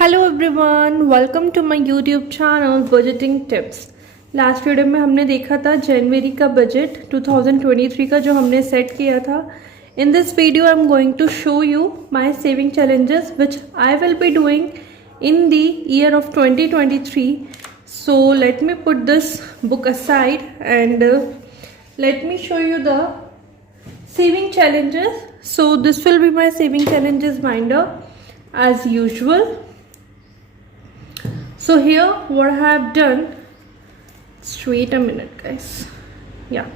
Hello everyone, welcome to my YouTube channel budgeting tips. Last video में हमने देखा था जनवरी का बजट 2023 का जो हमने सेट किया था। In this video I M going to show you my saving challenges which I will be doing in the year of 2023। So let me put this book aside and let me show you the saving challenges. So this will be my saving challenges binder as usual. So here what I have done, just wait a minute guys. Yeah,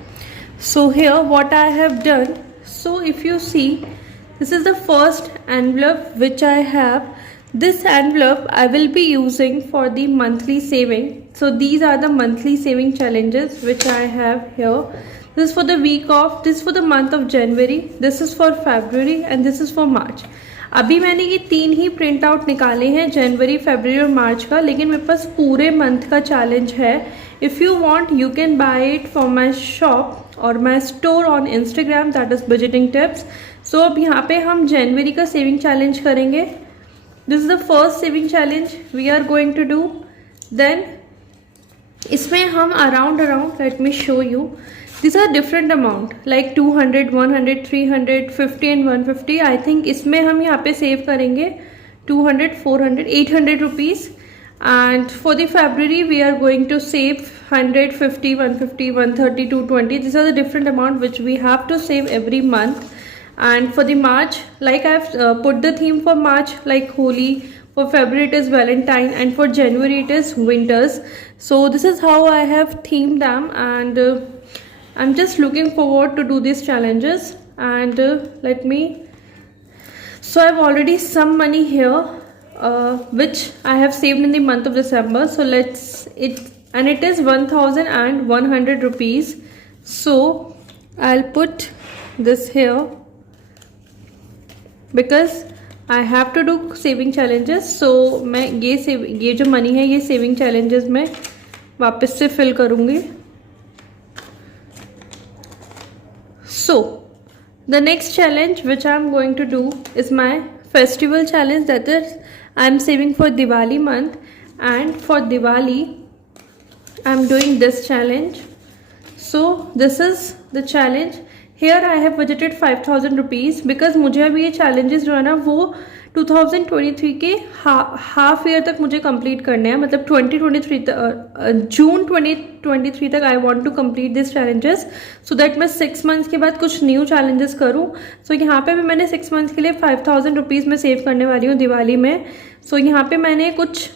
so here what I have done, so if you see, this is the first envelope which I have. This envelope I will be using for the monthly saving. So these are the monthly saving challenges which I have here. This is for the week of, this is for the month of January, this is for February and this is for March. अभी मैंने ये तीन ही print out निकाले हैं, जनवरी, फरवरी और मार्च का, लेकिन मेरे पास पूरे मंथ का चैलेंज है. If you want you can buy it from my shop और my store on Instagram, that is budgeting tips. So अब यहाँ पे हम जनवरी का सेविंग चैलेंज करेंगे. This is the first saving challenge we are going to do. Then इसमें हम around let me show you, these are different amount like 200, 100, 300, 50 and 150. I think इसमें हम यहाँ पे सेव करेंगे 200, 400, 800 rupees. And for the February we are going to save 100, 50, 150, 130, 220. These are the different amount which we have to save every month. And for the March, like I've put the theme for March like Holi. For February it is Valentine and for January it is Winters. So this is how I have themed them, and I'm just looking forward to do these challenges. And let me, so I've already some money here which I have saved in the month of December. So let's it, and it is 1100 rupees. So I'll put this here because I have to do saving challenges. So मैं ये जो money है ये saving challenges में वापस से fill करूँगी. So the next challenge which I am going to do is my festival challenge, that is I am saving for Diwali month, and for Diwali I am doing this challenge. So this is the challenge. Here I have budgeted 5000 rupees because मुझे अभी ये challenges जो है ना वो 2023 के half year तक मुझे कंप्लीट करने हैं, मतलब 2023 जून 2023 तक I want to complete this challenges, so that मैं 6 मंथ्स के बाद कुछ न्यू चैलेंजेस करूं. सो यहाँ पे भी मैंने 6 मंथ्स के लिए 5000 रुपीज़ में सेव करने वाली हूँ दिवाली में. सो यहाँ पे मैंने कुछ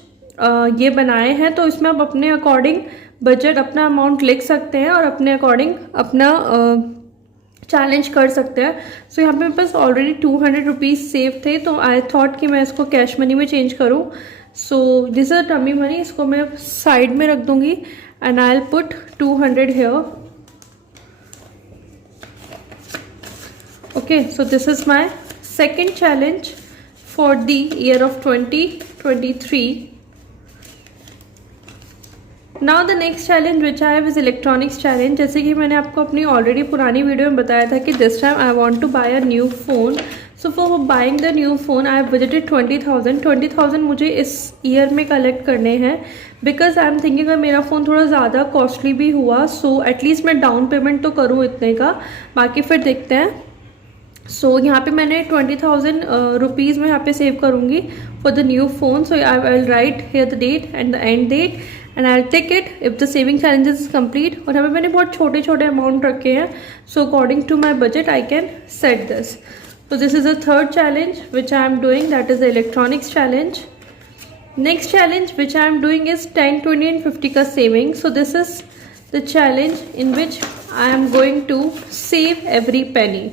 ये बनाए हैं, तो इसमें आप अपने अकॉर्डिंग बजट अपना अमाउंट लिख सकते हैं और अपने अकॉर्डिंग अपना चैलेंज कर सकते हैं. सो यहाँ पे मेरे पास ऑलरेडी 200 रुपीज़ सेव थे, तो आई थॉट कि मैं इसको कैश मनी में चेंज करूँ. So this is tummy money, इसको मैं साइड में रख दूँगी and I will put 200 here. Okay, so this is my second challenge for the year of 2023. Now the next challenge which I have is electronics challenge. जैसे कि मैंने आपको अपनी ऑलरेडी पुरानी वीडियो में बताया था कि this time I want to buy a new phone. So for buying the new phone I have budgeted 20,000 मुझे इस ईयर में कलेक्ट करने हैं, बिकॉज आई एम थिंकिंग अगर मेरा फ़ोन थोड़ा ज़्यादा कॉस्टली भी हुआ, सो एटलीस्ट मैं डाउन पेमेंट तो करूँ इतने का, बाकी फिर देखते हैं. सो यहाँ पे मैंने 20,000 रुपीज़ में यहाँ पे सेव करूँगी for the new phone. So I will write here the date and the end date and I'll take it if the saving challenges is complete. और यहाँ पे मैंने बहुत छोटे छोटे अमाउंट रखे हैं, so according to my budget I can set this. So this is the third challenge which I am doing, that is the electronics challenge. Next challenge which I am doing is 10, 20 and 50 का saving. So this is the challenge in which I am going to save every penny.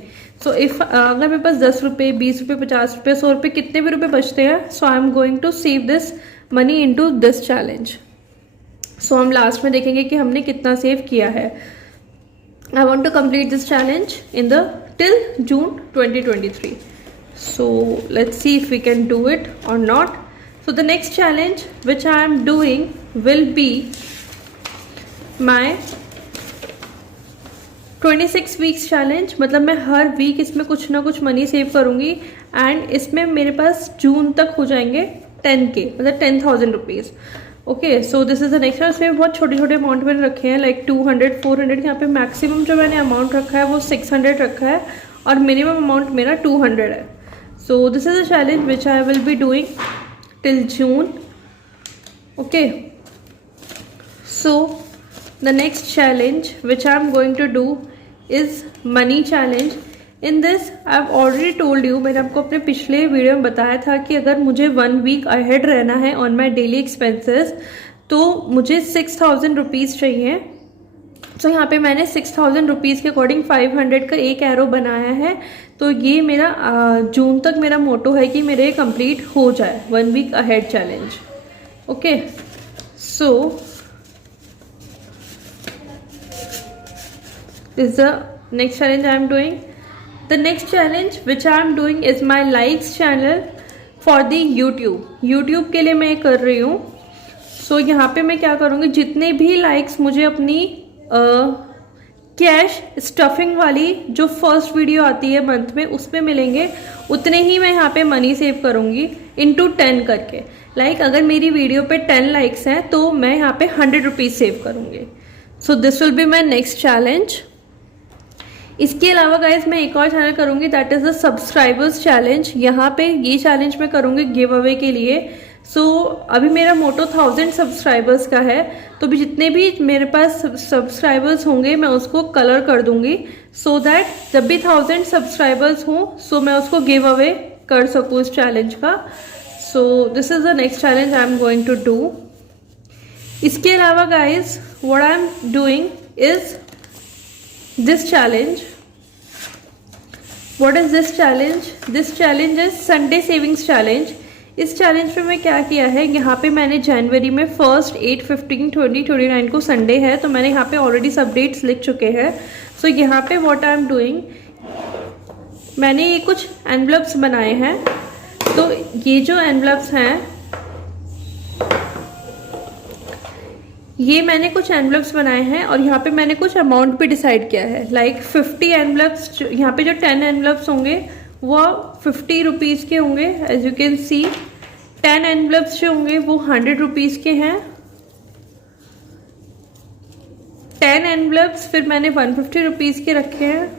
So if अगर मेरे पास 10 रुपये, 20 रुपये, 50 रुपये, 100 रुपये, कितने भी रुपये बचते हैं, so I am going to save this money into this challenge. सो हम लास्ट में देखेंगे कि हमने कितना सेव किया है. I want to complete this challenge in the till June 2023. So let's see if we can do it और not. So the next challenge which I am doing will be my 26 weeks challenge. मतलब मैं हर week इसमें कुछ ना कुछ money save करूँगी and इसमें मेरे पास जून तक हो जाएंगे 10K, मतलब 10,000 rupees. Okay, so this is the next. इसमें बहुत छोटे छोटे अमाउंट मैंने रखे हैं, लाइक 200, 400। यहाँ पे मैक्सिमम जो मैंने अमाउंट रखा है वो 600 रखा है और मिनिमम अमाउंट मेरा 200 है। सो this is a challenge which I will be doing till June. Okay, so the next challenge which I am going to do is money challenge. In this I have already told you, मैंने आपको अपने पिछले video में बताया था कि अगर मुझे 1 वीक अहेड रहना है ऑन माई डेली एक्सपेंसेस तो मुझे 6,000 रुपीज़ चाहिए। तो यहाँ पे मैंने 6,000 रुपीज़ के अकॉर्डिंग 500 का एक एरो बनाया है। तो ये मेरा जून तक मेरा मोटो है कि मेरे कंप्लीट हो जाए 1 week ahead challenge. Okay, so this is the next challenge I am doing. The next challenge which I am doing is my likes channel for the YouTube के लिए मैं कर रही हूँ। सो यहाँ पे मैं क्या करूँगी, जितने भी लाइक्स मुझे अपनी कैश स्टफिंग वाली जो फर्स्ट वीडियो आती है मंथ में उसमें मिलेंगे, उतने ही मैं यहाँ पे मनी सेव करूँगी इंटू 10 करके। लाइक अगर मेरी वीडियो पे 10 लाइक्स हैं तो मैं यहाँ पे 100 रुपीज़ सेव करूँगी। सो this will be my next challenge. इसके अलावा गाइज मैं एक और चैनल करूँगी, that is the subscribers challenge. यहाँ पे ये चैलेंज मैं करूँगी गिव अवे के लिए। सो अभी मेरा मोटो 1000 सब्सक्राइबर्स का है, तो भी जितने भी मेरे पास सब्सक्राइबर्स होंगे मैं उसको कलर कर दूँगी, सो दैट जब भी 1000 सब्सक्राइबर्स हों सो मैं उसको गिव अवे कर सकूँ इस चैलेंज का। So this is the next challenge I M going to do. इसके अलावा guys what I am doing is this challenge. What is this challenge? This challenge is Sunday savings challenge. इस challenge में मैं क्या किया है, यहाँ पे मैंने जनवरी में 1st, 8, 15, 20, 29 को संडे है, तो मैंने यहाँ पे ऑलरेडी सब डेट्स लिख चुके हैं। सो यहाँ पे व्हाट आई एम डूइंग, मैंने ये कुछ एनवलप्स बनाए हैं। तो ये जो एनवलप्स हैं, ये मैंने कुछ एनवलप्स बनाए हैं और यहाँ पे मैंने कुछ अमाउंट भी डिसाइड किया है। लाइक 50 एनवलप्स, यहाँ पे जो 10 एनवलप्स होंगे वो 50 रुपीज़ के होंगे। As you can see 10 envelopes जो होंगे वो 100 रुपीज़ के हैं। 10 एनवलप्स फिर मैंने 150 रुपीज़ के रखे हैं।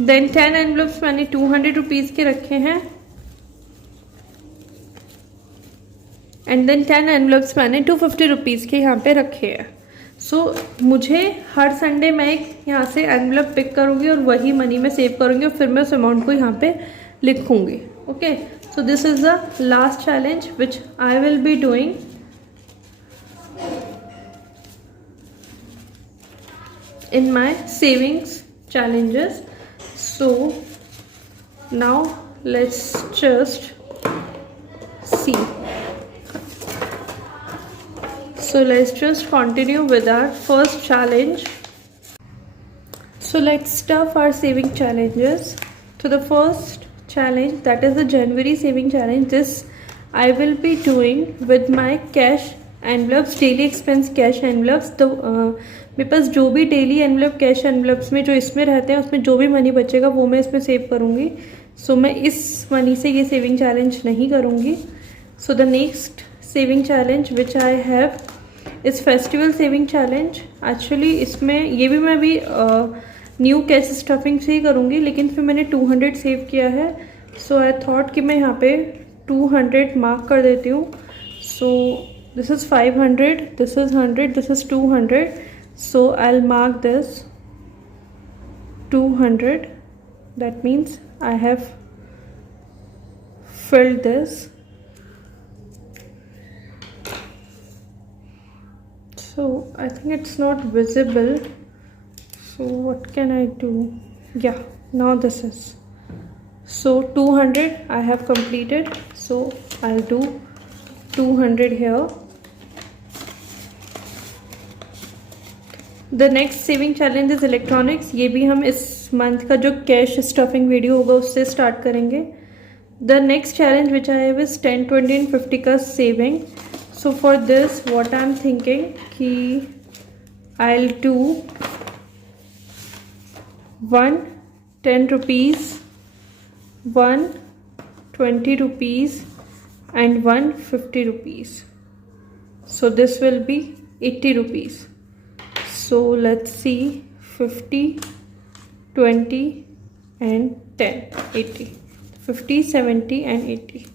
देन 10 एनवलप्स मैंने 200 रुपीज़ के रखे हैं। एंड देन 10 एनवलप्स मैंने 250 रुपीज़ के यहाँ पे रखे हैं। सो मुझे हर संडे मैं एक यहाँ से एनवलप पिक करूँगी और वही मनी में सेव करूँगी और फिर मैं उस अमाउंट को यहाँ पे लिखूँगी। Okay, so this is the last challenge which I will be doing. In my savings challenges. So now let's just see. So let's just continue with our first challenge. So let's stuff our saving challenges. So the first challenge, that is the January saving challenge, this I will be doing with my cash envelopes, daily expense cash envelopes. तो मेरे पास जो भी daily envelope cash envelopes में जो इसमें रहते हैं उसमें जो भी मनी बचेगा वो मैं इसमें सेव करूँगी. सो मैं इस मनी से ये सेविंग चैलेंज नहीं करूँगी. सो the next saving challenge which I have इस फेस्टिवल सेविंग चैलेंज. एक्चुअली इसमें ये भी मैं अभी न्यू कैश स्टफिंग से ही करूँगी, लेकिन फिर मैंने 200 सेव किया है. सो आई थॉट कि मैं यहाँ पे 200 मार्क कर देती हूँ. सो this is 500, this is 100, this is 200. So I'll mark this 200. That means I have filled this. So I think it's not visible. So what can I do? Yeah, now this is. So 200 I have completed. So I'll do 200 here. The next saving challenge is electronics. ये भी हम इस month का जो cash stuffing video होगा उससे start करेंगे. The next challenge which I have is 10, 20 and 50 का saving. So for this what I am thinking कि I will do 1 10 rupees 120 rupees and 150 rupees. So this will be 80 rupees. So let's see, 50, 20 and 10, 80. 50, 70 and 80.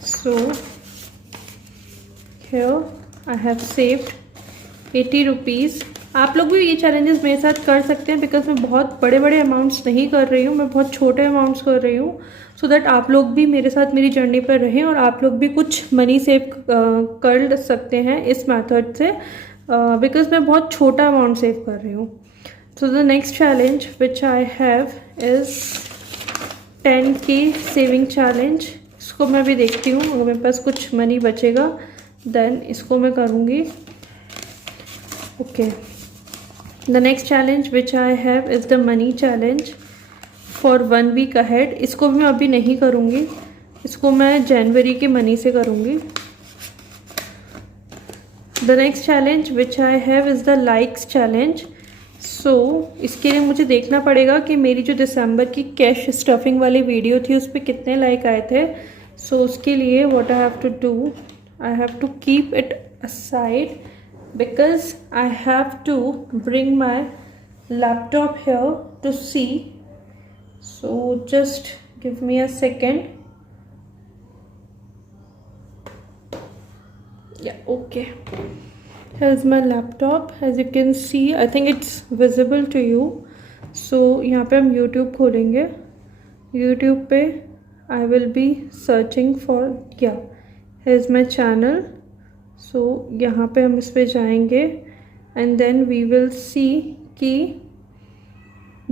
So here I have saved 80 rupees. आप लोग भी ये challenges मेरे साथ कर सकते हैं, बिकॉज मैं बहुत बड़े बड़े अमाउंट्स नहीं कर रही हूँ, मैं बहुत छोटे अमाउंट्स कर रही हूँ, सो दैट आप लोग भी मेरे साथ मेरी जर्नी पर रहें और आप लोग भी कुछ मनी सेव कर सकते हैं इस मेथड से, बिकॉज मैं बहुत छोटा अमाउंट सेव कर रही हूँ. सो the next challenge which I have is 10K saving challenge. इसको मैं भी देखती हूँ, अगर मेरे पास कुछ मनी बचेगा देन इसको मैं करूँगी. Okay, the next challenge which I have is the money challenge for 1 week ahead. इसको भी मैं अभी नहीं करूँगी, इसको मैं जनवरी के मनी से करूँगी. The next challenge which I have is the likes challenge. सो इसके लिए मुझे देखना पड़ेगा कि मेरी जो दिसंबर की कैश स्टफिंग वाली वीडियो थी उस पर कितने लाइक आए थे. सो उसके लिए what I have to do, I have to keep it aside because I have to bring my laptop here to see. So just give me a second. Yeah, okay. Here's my laptop. As you can see, I think it's visible to you. So यहाँ पे हम YouTube खोलेंगे. YouTube पे I will be searching for, yeah, here's my channel. सो यहाँ पे हम इस पे जाएंगे and then we will see कि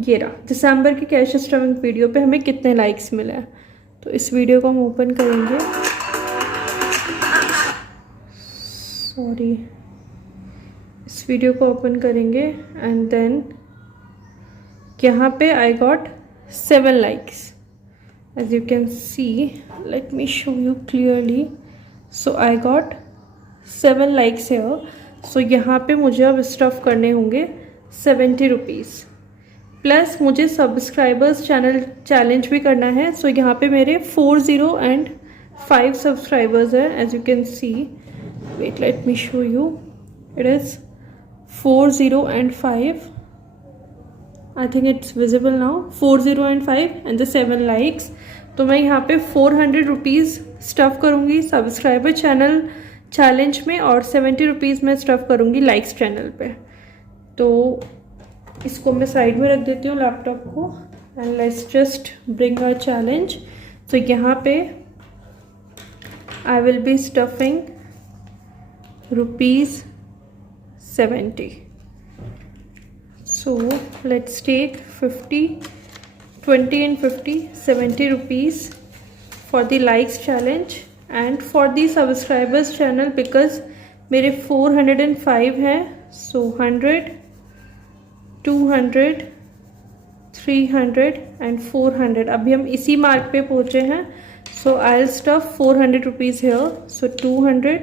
ये रहा दिसंबर की कैश स्टफिंग वीडियो पे हमें कितने लाइक्स मिले हैं. तो इस वीडियो को हम ओपन करेंगे. सॉरी, इस वीडियो को ओपन करेंगे एंड देन यहाँ पे I got 7 likes. As you can see, let me show you clearly. So I got 7 likes है. सो यहाँ पे मुझे अब स्टफ़ करने होंगे 70 रुपीज़, प्लस मुझे सब्सक्राइबर्स चैलेंज भी करना है. सो यहाँ पे मेरे 40 and 5 सब्सक्राइबर्स हैं. As you can see, wait let me show you, it is 40 and 5. I think it's visible now. 40 and 5 and the 7 likes. तो मैं यहाँ पे 400 रुपीज़ स्टफ़ करूँगी सब्सक्राइबर चैनल चैलेंज में और 70 रुपीज़ में स्टफ़ करूँगी लाइक्स चैनल पे. तो इसको मैं साइड में रख देती हूँ लैपटॉप को and let's just bring a challenge. तो यहाँ पे I will be stuffing ₹70. So let's take 50, 20 and 50, 70 rupees for the likes challenge and for the subscribers channel because मेरे 405 हैं. सो 100, 200, 300 and 400. अभी हम इसी मार्क पे पहुँचे हैं. So I will stuff 400 rupees here. So 200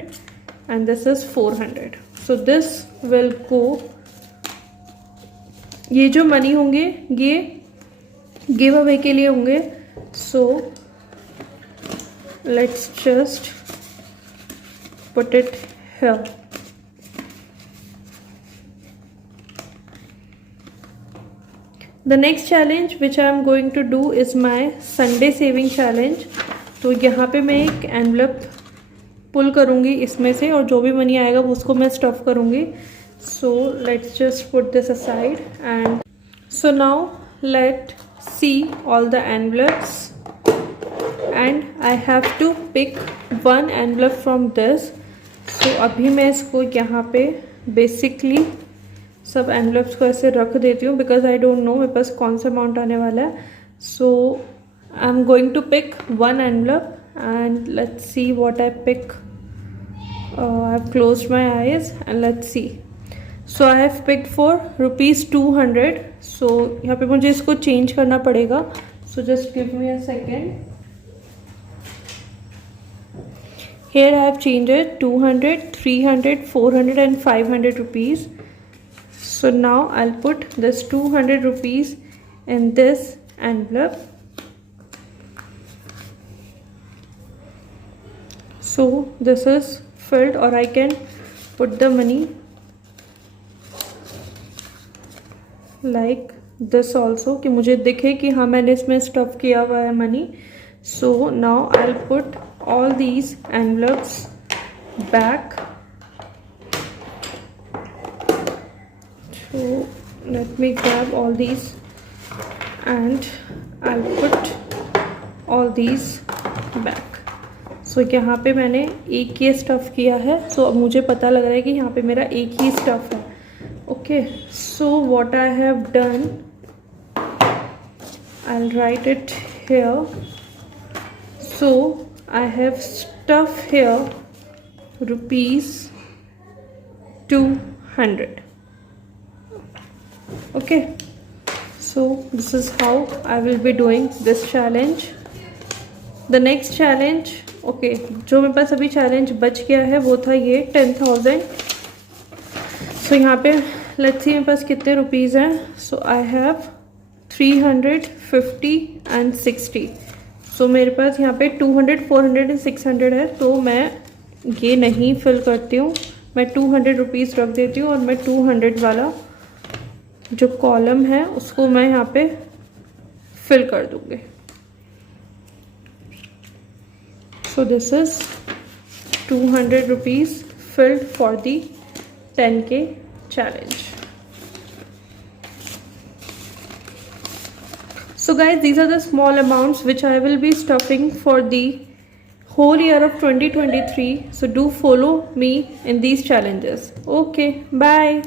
and this is 400. So this will go. ये जो मनी होंगे ये गिव अवे के लिए होंगे. सो let's just put it here. The next challenge which I am going to do is my Sunday saving challenge. तो यहाँ पे मैं एक एनवलप पुल करूँगी इसमें से और जो भी मनी आएगा उसको मैं स्टफ़ करूँगी. So let's just put this aside and so now let's see all the envelopes. And I have to pick one envelope from this. So अभी मैं इसको यहाँ पे बेसिकली सब एनवलप्स को ऐसे रख देती हूँ बिकॉज आई डोंट नो मेरे पास कौन सा अमाउंट आने वाला है. So I am going to pick one envelope and let's see what I pick. I have closed my eyes and let's see. So I have picked for ₹200. सो यहाँ पे मुझे इसको चेंज करना पड़ेगा. So just give me a second. Here I have changed it 200, 300, 400 and 500 rupees. So now I'll put this 200 rupees in this envelope So this is filled, or I can put the money like this also, कि मुझे दिखे कि हाँ मैंने इसमें stuff किया हुआ है money. So now I'll put all these envelopes back. So let me grab all these and I'll put all these back. So यहाँ पे मैंने एक ये स्टफ़ किया है. So अब मुझे पता लग रहा है कि यहाँ पे मेरा एक ही स्टफ़ है. Okay, so what I have done, I'll write it here. So I have stuff here rupees 200. Okay, so this is how I will be doing this challenge. The next challenge, okay, जो मेरे पास अभी challenge बच गया है वो था ये 10,000. सो यहाँ पे लेट्स सी मेरे पास कितने रुपीज़ हैं. So I have 300, 50 and 60. सो मेरे पास यहाँ पे 200, 400 एंड 600 है. तो मैं ये नहीं फिल करती हूँ, मैं 200 रुपीज़ रख देती हूँ और मैं 200 वाला जो कॉलम है उसको मैं यहाँ पे फिल कर दूँगी. So this is 200 rupees filled for the 10K challenge. So guys, these are the small amounts which I will be stuffing for the whole year of 2023. So do follow me in these challenges. Okay, bye.